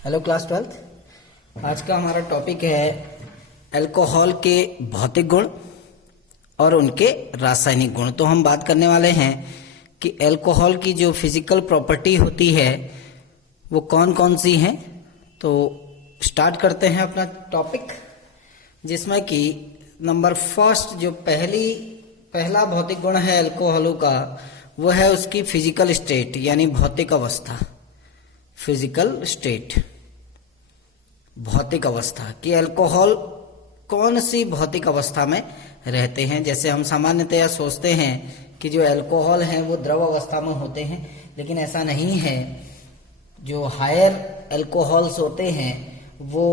Hello class 12। आज का हमारा टॉपिक है अल्कोहल के भौतिक गुण और उनके रासायनिक गुण। तो हम बात करने वाले हैं कि अल्कोहल की जो फिजिकल प्रॉपर्टी होती है वो कौन कौन सी हैं। तो स्टार्ट करते हैं अपना टॉपिक, जिसमें कि नंबर फर्स्ट जो पहला भौतिक गुण है अल्कोहल का, वो है उसकी फिजिकल स्टेट यानी भौतिक अवस्था। फिजिकल स्टेट, भौतिक अवस्था कि अल्कोहल कौन सी भौतिक अवस्था में रहते हैं। जैसे हम सामान्यतया सोचते हैं कि जो अल्कोहल हैं वो द्रव अवस्था में होते हैं, लेकिन ऐसा नहीं है। जो हायर अल्कोहल्स होते हैं वो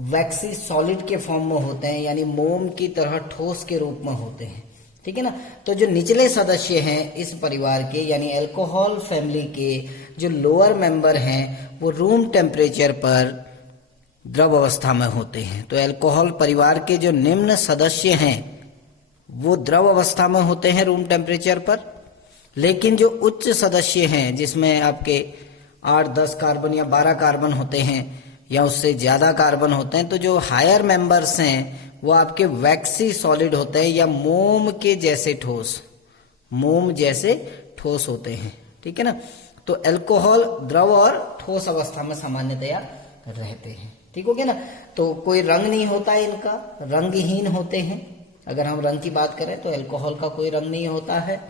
वैक्सी सॉलिड के फॉर्म में होते हैं, यानी मोम की तरह ठोस के रूप में होते हैं। ठीक है ना। तो जो निचले सदस्य हैं इस परिवार के यानी अल्कोहल फैमिली के जो लोअर मेंबर हैं वो रूम टेम्परेचर पर द्रव अवस्था में होते हैं। तो अल्कोहल परिवार के जो निम्न सदस्य हैं वो द्रव अवस्था में होते हैं रूम टेम्परेचर पर, लेकिन जो उच्च सदस्य हैं जिसमें आपके 8-10 कार्बन या 12 कार्बन होते हैं या उससे ज्यादा कार्बन होते हैं, तो जो हायर मेंबर्स हैं वो आपके वैक्सी सॉलिड होते हैं या मोम जैसे ठोस होते हैं। ठीक है ना। तो अल्कोहल द्रव और ठोस अवस्था में सामान्यतया रहते हैं। ठीक हो गया ना। तो कोई रंग नहीं होता है इनका, रंगहीन होते हैं। अगर हम रंग की बात करें तो अल्कोहल का कोई रंग नहीं होता है।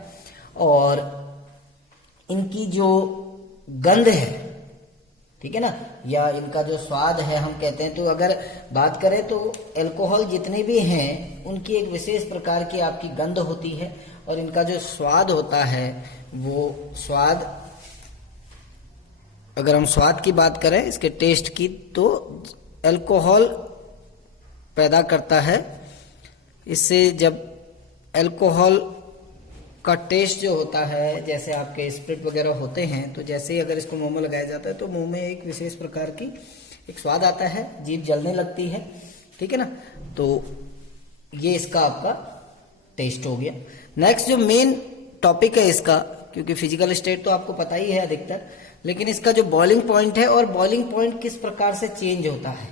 और इनकी जो गंध है, ठीक है ना, या इनका जो स्वाद है हम कहते हैं, तो अगर बात करें तो अल्कोहल जितने भी हैं उनकी एक विशेष प्रकार की आपकी गंध होती है। और इनका जो स्वाद होता है वो स्वाद, अगर हम स्वाद की बात करें इसके टेस्ट की, तो अल्कोहल पैदा करता है। इससे जब अल्कोहल का टेस्ट जो होता है, जैसे आपके स्प्रिट वगैरह होते हैं, तो जैसे ही अगर इसको मुंह में लगाया जाता है तो मुंह में एक विशेष प्रकार की एक स्वाद आता है, जीभ जलने लगती है। ठीक है ना। तो ये इसका आपका टेस्ट हो गया। नेक्स्ट जो मेन टॉपिक है इसका, क्योंकि फिजिकल स्टेट तो आपको पता ही है अधिकतर, लेकिन इसका जो बॉइलिंग पॉइंट है और बॉइलिंग पॉइंट किस प्रकार से चेंज होता है।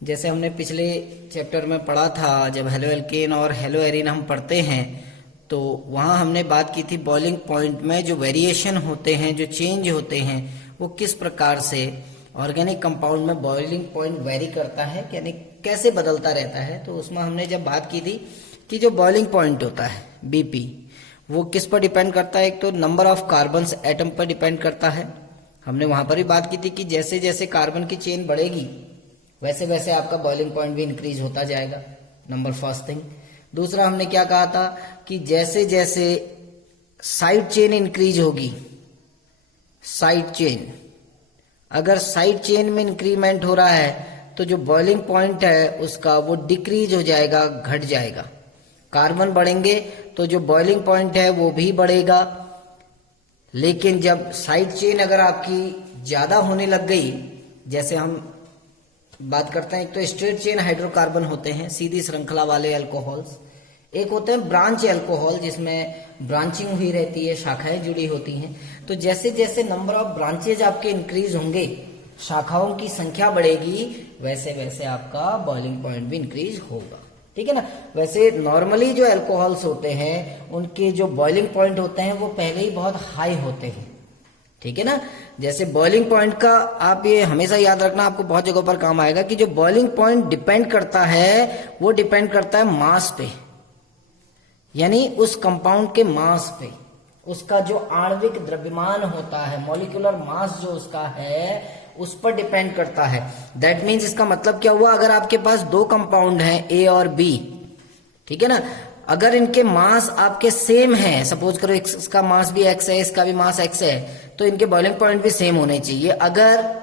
जैसे हमने पिछले चैप्टर में पढ़ा था, जब हेलो एल्केन और हेलो एरिन हम पढ़ते हैं, तो वहां हमने बात की थी बॉइलिंग पॉइंट में जो वेरिएशन होते हैं, जो चेंज होते हैं, वो किस प्रकार से ऑर्गेनिक कंपाउंड में बॉइलिंग पॉइंट वेरी करता है, यानी कैसे बदलता रहता है। तो उसमें हमने जब बात की थी कि जो बॉइलिंग पॉइंट होता है बीपी, वो किस पर डिपेंड करता है। एक तो नंबर ऑफ कार्बन्स एटम पर डिपेंड करता है। हमने वहां पर भी बात की थी कि जैसे जैसे कार्बन की चेन बढ़ेगी वैसे वैसे आपका बॉइलिंग पॉइंट भी इंक्रीज होता जाएगा, नंबर फर्स्ट थिंग। दूसरा हमने क्या कहा था कि जैसे जैसे साइड चेन इंक्रीज होगी, साइड चेन, अगर साइड चेन में इंक्रीमेंट हो रहा है तो जो बॉइलिंग पॉइंट है उसका वो डिक्रीज हो जाएगा, घट जाएगा। कार्बन बढ़ेंगे तो जो बॉइलिंग पॉइंट है वो भी बढ़ेगा। लेकिन जब साइड चेन अगर आपकी ज्यादा होने लग गई, जैसे हम बात करते हैं, एक तो स्ट्रेट चेन हाइड्रोकार्बन होते हैं, सीधी श्रृंखला वाले अल्कोहल्स। एक होते हैं ब्रांच अल्कोहल, जिसमें ब्रांचिंग हुई रहती है, शाखाएं जुड़ी होती हैं। तो जैसे जैसे नंबर ऑफ ब्रांचेज आपके इंक्रीज होंगे, शाखाओं की संख्या बढ़ेगी, वैसे वैसे आपका बॉइलिंग पॉइंट भी इंक्रीज होगा। ठीक है ना। वैसे नॉर्मली जो अल्कोहल्स होते हैं उनके जो बॉइलिंग पॉइंट होते हैं वो पहले ही बहुत हाई होते हैं। ठीक है ना। जैसे बॉइलिंग पॉइंट का आप ये हमेशा याद रखना, आपको बहुत जगहों पर काम आएगा, कि जो बॉइलिंग पॉइंट डिपेंड करता है वो डिपेंड करता है मास पे, यानी उस कंपाउंड के मास पे, उसका जो आणविक द्रव्यमान होता है, मॉलिक्यूलर मास जो उसका है उस पर डिपेंड करता है। दैट मीन्स इसका मतलब क्या हुआ, अगर आपके पास दो कंपाउंड हैं ए और बी, ठीक है ना, अगर इनके मास आपके सेम है, सपोज करो इसका मास भी एक्स है, इसका भी मास एक्स है, तो इनके बॉइलिंग पॉइंट भी सेम होने चाहिए अगर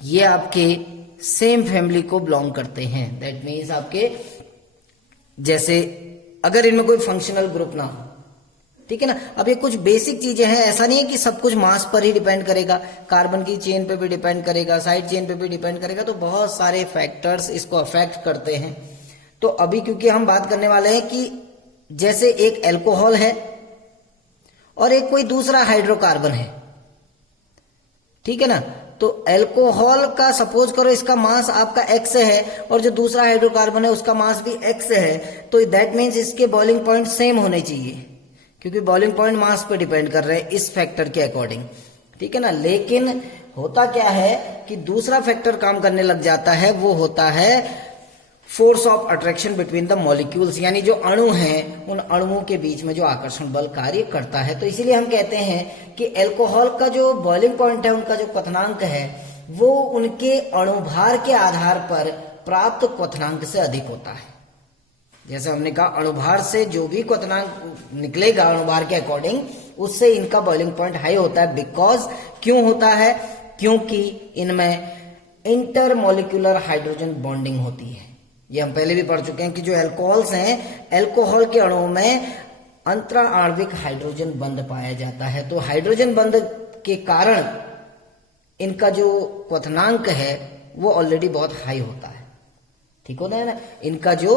ये आपके सेम फैमिली को बिलोंग करते हैं। दैट मीन्स आपके जैसे अगर इनमें कोई फंक्शनल ग्रुप ना हो। ठीक है ना। अब ये कुछ बेसिक चीजें हैं, ऐसा नहीं है कि सब कुछ मास पर ही डिपेंड करेगा, कार्बन की चेन पे भी डिपेंड करेगा, साइड चेन पे भी डिपेंड करेगा। तो बहुत सारे फैक्टर्स इसको अफेक्ट करते हैं। तो अभी क्योंकि हम बात करने वाले हैं कि जैसे एक अल्कोहल है और एक कोई दूसरा हाइड्रोकार्बन है, ठीक है ना, तो एल्कोहल का सपोज करो इसका मास आपका x है और जो दूसरा हाइड्रोकार्बन है उसका मास भी x है, तो दैट मीन्स इसके बॉइलिंग पॉइंट सेम होने चाहिए, क्योंकि बॉइलिंग पॉइंट मास पे डिपेंड कर रहे हैं इस फैक्टर के अकॉर्डिंग, ठीक है ना। लेकिन होता क्या है कि दूसरा फैक्टर काम करने लग जाता है, वो होता है force of attraction between the molecules, यानी जो अणु हैं उन अणुओं के बीच में जो आकर्षण बल कार्य करता है। तो इसीलिए हम कहते हैं कि एल्कोहल का जो बॉइलिंग पॉइंट है, उनका जो क्वथनांक है, वो उनके अणुभार के आधार पर प्राप्त क्वथनांक से अधिक होता है। जैसे हमने कहा अणुभार से जो भी क्वथनांक निकलेगा अणुभार के अकॉर्डिंग, उससे इनका बॉइलिंग पॉइंट हाई होता है। बिकॉज क्यों होता है? क्योंकि इनमें इंटरमोलिकुलर हाइड्रोजन बॉन्डिंग होती है। ये हम पहले भी पढ़ चुके हैं कि जो एल्कोहल्स हैं, एल्कोहल के अणुओं में अंतरा आणविक हाइड्रोजन बंध पाया जाता है। तो हाइड्रोजन बंध के कारण इनका जो क्वथनांक है वो ऑलरेडी बहुत हाई होता है, ठीक होता है ना। इनका जो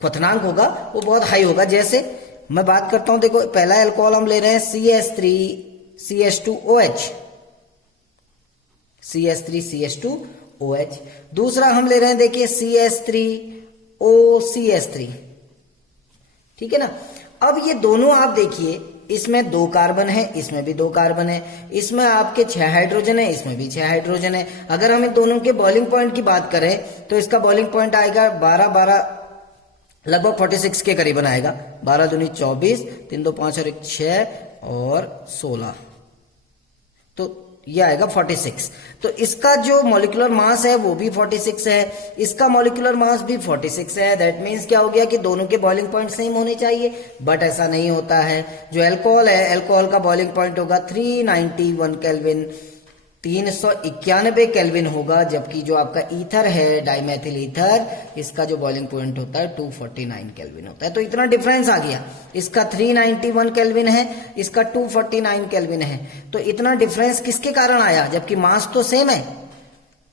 क्वथनांक होगा वो बहुत हाई होगा। जैसे मैं बात करता हूं, देखो पहला एल्कोहल हम ले रहे हैं CH3CH2OH, CH3CH2OH। दूसरा हम ले रहे हैं देखिए CH3OCH3, ठीक है ना। अब ये दोनों आप देखिए, इसमें 2 कार्बन है, इसमें भी 2 कार्बन है, इसमें आपके 6 हाइड्रोजन है, इसमें भी 6 हाइड्रोजन है। अगर हम इन दोनों के बॉइलिंग पॉइंट की बात करें तो इसका बॉइलिंग पॉइंट आएगा 12 लगभग 46 के करीबन आएगा। 12 दूनी 24, 3 2 5 और 1 6 और 16, तो ये आएगा 46। तो इसका जो मॉलिक्यूलर मास है वो भी 46 है, इसका मॉलिक्यूलर मास भी 46 है। दैट मीन्स क्या हो गया कि दोनों के बॉइलिंग पॉइंट सेम होने चाहिए, बट ऐसा नहीं होता है। जो एल्कोहल है, एल्कोहल का बॉइलिंग पॉइंट होगा 391 केल्विन, 391 केल्विन होगा, जबकि जो आपका ईथर है, डाइमेथिल ईथर, इसका जो बॉइलिंग पॉइंट होता है 249 केल्विन होता है। तो इतना डिफरेंस आ गया, इसका 391 केल्विन है, इसका 249 केल्विन है। तो इतना डिफरेंस किसके कारण आया? जबकि मास तो सेम है,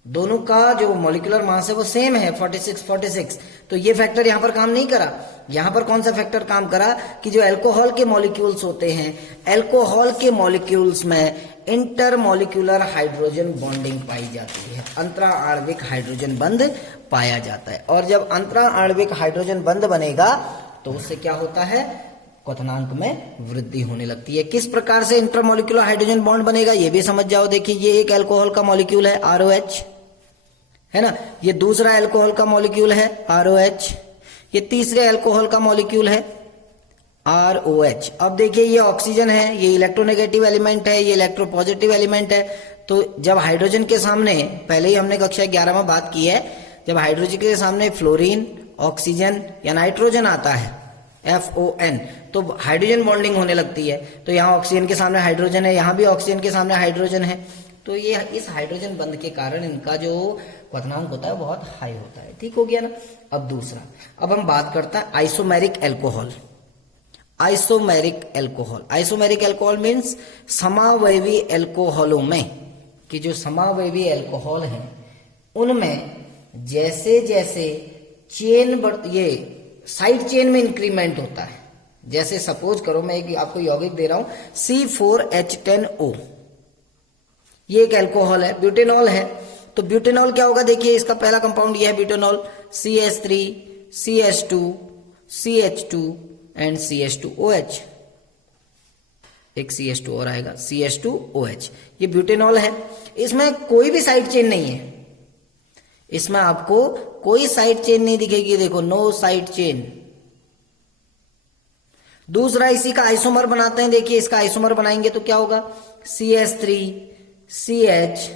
दोनों का जो मॉलिक्यूलर मास है वो सेम है 46। तो ये फैक्टर यहां पर काम नहीं करा। यहां पर कौन सा फैक्टर काम करा कि जो अल्कोहल के मॉलिक्यूल्स होते हैं, अल्कोहल के मॉलिक्यूल्स में इंटरमोलिकुलर हाइड्रोजन बॉन्डिंग पाई जाती है, अंतरा आणविक हाइड्रोजन बंध पाया जाता है। और जब अंतरा आणविक हाइड्रोजन बंध बनेगा तो उससे क्या होता है? क्वथनांक में वृद्धि होने लगती है। किस प्रकार से इंटरमोलिकुलर हाइड्रोजन बॉन्ड बनेगा ये भी समझ जाओ। देखिए ये एक अल्कोहल का मॉलिक्यूल है ROH, है ना। ये दूसरा अल्कोहल का मॉलिक्यूल है ROH, ये तीसरे अल्कोहल का मॉलिक्यूल है ROH। अब देखिए ये ऑक्सीजन है, ये इलेक्ट्रोनेगेटिव एलिमेंट है, ये इलेक्ट्रोपॉजिटिव एलिमेंट है। तो जब हाइड्रोजन के सामने, पहले ही हमने कक्षा 11 में बात की है, जब हाइड्रोजन के सामने फ्लोरीन, ऑक्सीजन या नाइट्रोजन आता है FON, तो हाइड्रोजन बॉन्डिंग होने लगती है। तो यहाँ ऑक्सीजन के सामने हाइड्रोजन है, यहाँ भी ऑक्सीजन के सामने हाइड्रोजन है। तो ये इस हाइड्रोजन बंध के कारण इनका जो क्वथनांक होता है बहुत हाई होता है, ठीक हो गया ना। अब दूसरा, अब हम बात करते हैं isomeric alcohol. Isomeric alcohol, isomeric alcohol means समावयवी एल्कोहलों में, कि जो समावयवी एल्कोहल है उनमें जैसे जैसे चेन ये साइड चेन में इंक्रीमेंट होता है। जैसे सपोज करो मैं एक आपको यौगिक दे रहा हूं C4H10O, ये एक एल्कोहल है, ब्यूटेनॉल है। तो ब्यूटेनॉल क्या होगा? देखिए इसका पहला कंपाउंड ये है butanol, CH3 CH2 CH2 and CH2OH, एक CH2 और आएगा CH2OH। ये ब्यूटेनॉल है, इसमें कोई भी साइड चेन नहीं है, इसमें आपको कोई साइड चेन नहीं दिखेगी, देखो नो साइड चेन। दूसरा इसी का आइसोमर बनाते हैं, देखिए इसका आइसोमर बनाएंगे तो क्या होगा? CH3 CH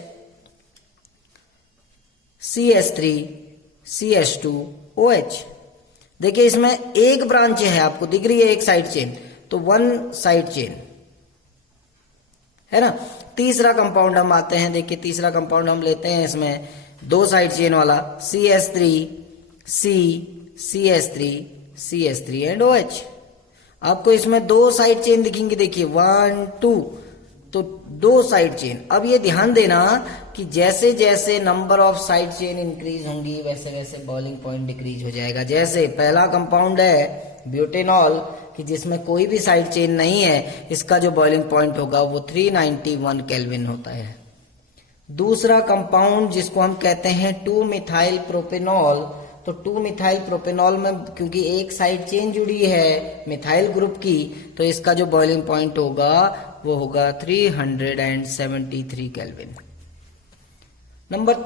CH3 CH2OH। देखिए इसमें एक ब्रांच है, आपको दिख रही है एक साइड चेन, तो 1 साइड चेन है ना। तीसरा कंपाउंड हम आते हैं, देखिए तीसरा कंपाउंड हम लेते हैं, इसमें 2 साइड चेन वाला CH3 CH3 CH3 and OH। आपको इसमें 2 साइड चेन दिखेंगी, देखिए 1 2, तो 2 साइड चेन। अब ये ध्यान देना कि जैसे जैसे number of side chain increase होंगी वैसे वैसे बॉइलिंग पॉइंट डिक्रीज हो जाएगा। जैसे पहला कंपाउंड है ब्यूटेनॉल, कि जिसमें कोई भी साइड चेन नहीं है, इसका जो बॉइलिंग पॉइंट होगा वो 391 केल्विन होता है। दूसरा कंपाउंड जिसको हम कहते हैं 2-मिथाइल प्रोपेनॉल। तो 2-मिथाइल प्रोपेनॉल में क्योंकि एक साइड चेन जुड़ी है मिथाइल ग्रुप की, तो इसका जो बॉइलिंग पॉइंट होगा वो होगा 373 केल्विन। नंबर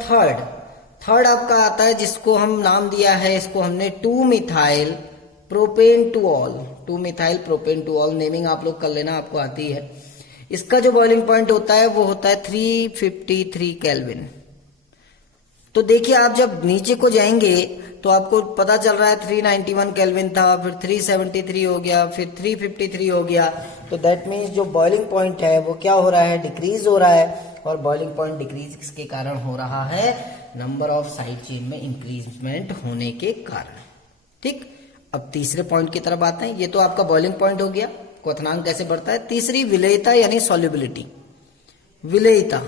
थर्ड आपका आता है जिसको हम नाम दिया है, इसको हमने 2-मिथाइल प्रोपेन टू ऑल। 2-मिथाइल प्रोपेन टू ऑल नेमिंग आप लोग कर लेना, आपको आती है। इसका जो बॉइलिंग पॉइंट होता है वो होता है 353 केल्विन। तो देखिए आप जब नीचे को जाएंगे तो आपको पता चल रहा है 391 केल्विन था, फिर 373 हो गया, फिर 353 हो गया। तो दैट मीन्स जो बॉइलिंग पॉइंट है वो क्या हो रहा है, डिक्रीज हो रहा है। और बॉइलिंग पॉइंट डिक्रीज के कारण हो रहा है नंबर ऑफ साइड चेन में इंक्रीजमेंट होने के कारण। ठीक, अब तीसरे पॉइंट की तरफ आते हैं। ये तो आपका बॉइलिंग पॉइंट हो गया, क्वथनांक कैसे बढ़ता है। तीसरी विलेयता यानी सॉल्युबिलिटी। विलेयता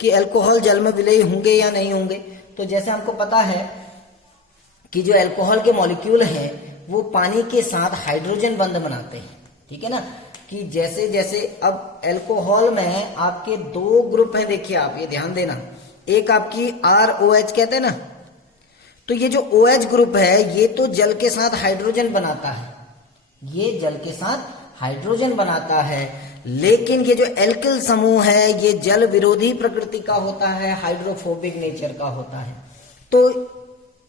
कि अल्कोहल जल में विलेय होंगे या नहीं होंगे। तो जैसे हमको पता है कि जो अल्कोहल के मॉलिक्यूल हैं वो पानी के साथ हाइड्रोजन बंध बनाते हैं, ठीक है ना। कि जैसे जैसे अब अल्कोहल में आपके 2 ग्रुप हैं, देखिए आप ये ध्यान देना। एक आपकी ROH कहते हैं ना, तो ये जो OH ग्रुप है ये तो जल के साथ हाइड्रोजन बनाता है, ये जल के साथ हाइड्रोजन बनाता है। लेकिन ये जो एल्किल समूह है ये जल विरोधी प्रकृति का होता है, हाइड्रोफोबिक नेचर का होता है। तो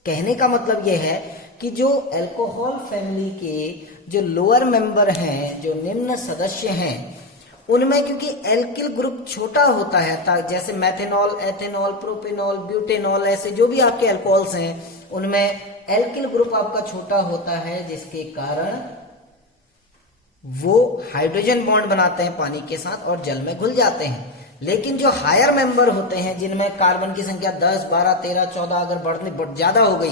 कहने का मतलब यह है कि जो अल्कोहल फैमिली के जो लोअर मेंबर हैं, जो निम्न सदस्य हैं, उनमें क्योंकि एल्किल ग्रुप छोटा होता है, जैसे मेथेनॉल, एथेनॉल, प्रोपेनॉल, ब्यूटेनॉल, ऐसे जो भी आपके अल्कोहल्स हैं उनमें एल्किल ग्रुप आपका छोटा होता है, जिसके कारण वो हाइड्रोजन बॉन्ड बनाते हैं पानी के साथ और जल में घुल जाते हैं। लेकिन जो हायर मेंबर होते हैं जिनमें कार्बन की संख्या 10, 12, 13, 14 अगर ज्यादा हो गई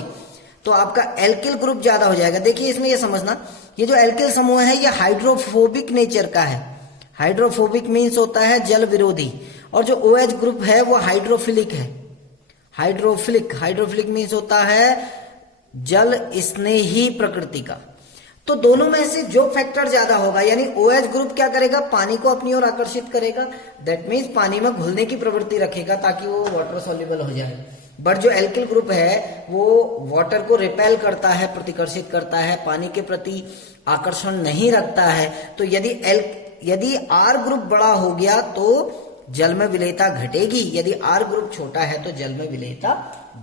तो आपका एल्किल ग्रुप ज्यादा हो जाएगा। देखिए इसमें ये समझना, ये जो एल्किल समूह है ये हाइड्रोफोबिक नेचर का है। हाइड्रोफोबिक मीन्स होता है जल विरोधी, और जो OH ग्रुप है वो हाइड्रोफिलिक है। हाइड्रोफिलिक मीन्स होता है जल स्नेही प्रकृति का। तो दोनों में से जो फैक्टर ज्यादा होगा, यानी OH ग्रुप क्या करेगा, पानी को अपनी ओर आकर्षित करेगा, दैट मीन्स पानी में घुलने की प्रवृत्ति रखेगा ताकि वो वाटर सॉल्युबल हो जाए। बट जो एल्किल ग्रुप है वो वाटर को रिपेल करता है, प्रतिकर्षित करता है, पानी के प्रति आकर्षण नहीं रखता है। तो यदि R ग्रुप बड़ा हो गया तो जल में विलेयता घटेगी, यदि R ग्रुप छोटा है तो जल में विलेयता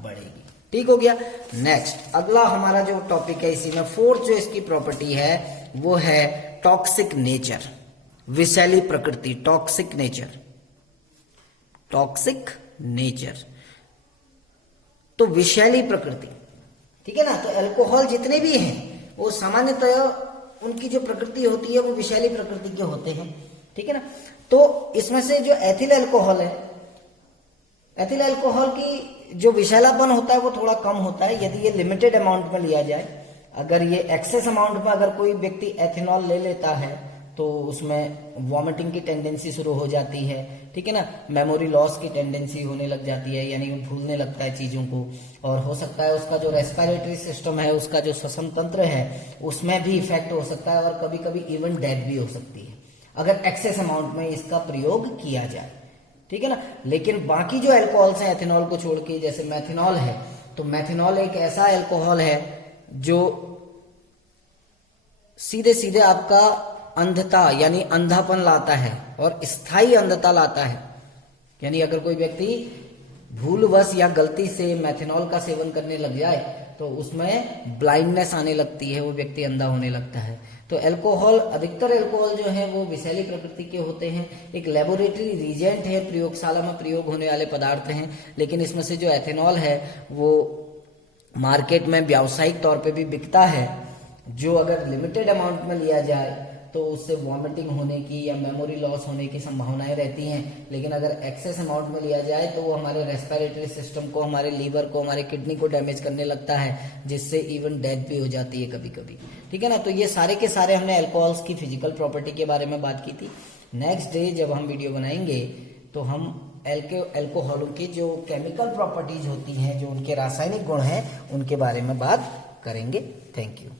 बढ़ेगी। ठीक हो गया। नेक्स्ट अगला हमारा जो टॉपिक है इसी में फोर्थ जो इसकी प्रॉपर्टी है वो है टॉक्सिक नेचर, विषैली प्रकृति। टॉक्सिक नेचर तो विषैली प्रकृति, ठीक है ना। तो अल्कोहल जितने भी हैं वो सामान्यतः उनकी जो प्रकृति होती है वो विषैली प्रकृति के होते हैं, ठीक है ना। तो इसमें से जो एथिल अल्कोहल है, एथिल अल्कोहल की जो विषैलापन होता है वो थोड़ा कम होता है यदि ये लिमिटेड अमाउंट में लिया जाए। अगर ये एक्सेस अमाउंट में अगर कोई व्यक्ति एथेनॉल ले लेता है तो उसमें वॉमिटिंग की टेंडेंसी शुरू हो जाती है, ठीक है ना। मेमोरी लॉस की टेंडेंसी होने लग जाती है, यानी भूलने लगता है चीजों को, और हो सकता है उसका जो रेस्पिरेटरी सिस्टम है, उसका जो श्वसन तंत्र है उसमें भी इफेक्ट हो सकता है, और कभी कभी इवन डेथ भी हो सकती है अगर एक्सेस अमाउंट में इसका प्रयोग किया जाए, ठीक है ना। लेकिन बाकी जो अल्कोहल्स हैं एथेनॉल को छोड़ के, जैसे मेथेनॉल है, तो मेथेनॉल एक ऐसा अल्कोहल है जो सीधे सीधे आपका अंधता यानी अंधापन लाता है और स्थायी अंधता लाता है। यानी अगर कोई व्यक्ति भूलवश या गलती से मेथेनॉल का सेवन करने लग जाए तो उसमें ब्लाइंडनेस आने लगती है, वो व्यक्ति अंधा होने लगता है। तो अल्कोहल, अधिकतर अल्कोहल जो है वो विषैली प्रकृति के होते हैं, एक लेबोरेटरी रीजेंट है, प्रयोगशाला में प्रयोग होने वाले पदार्थ हैं। लेकिन इसमें से जो एथेनॉल है वो मार्केट में व्यावसायिक तौर पे भी बिकता है, जो अगर लिमिटेड अमाउंट में लिया जाए तो उससे वॉमिटिंग होने की या मेमोरी लॉस होने की संभावनाएं रहती हैं। लेकिन अगर एक्सेस अमाउंट में लिया जाए तो वो हमारे रेस्पिरेटरी सिस्टम को, हमारे लीवर को, हमारे किडनी को डैमेज करने लगता है, जिससे इवन डेथ भी हो जाती है कभी कभी, ठीक है ना। तो ये सारे के सारे हमने अल्कोहल्स की फिजिकल प्रॉपर्टी के बारे में बात की थी। नेक्स्ट डे जब हम वीडियो बनाएंगे तो हम अल्कोहलों की जो केमिकल प्रॉपर्टीज होती हैं, जो उनके रासायनिक गुण हैं, उनके बारे में बात करेंगे। Thank you.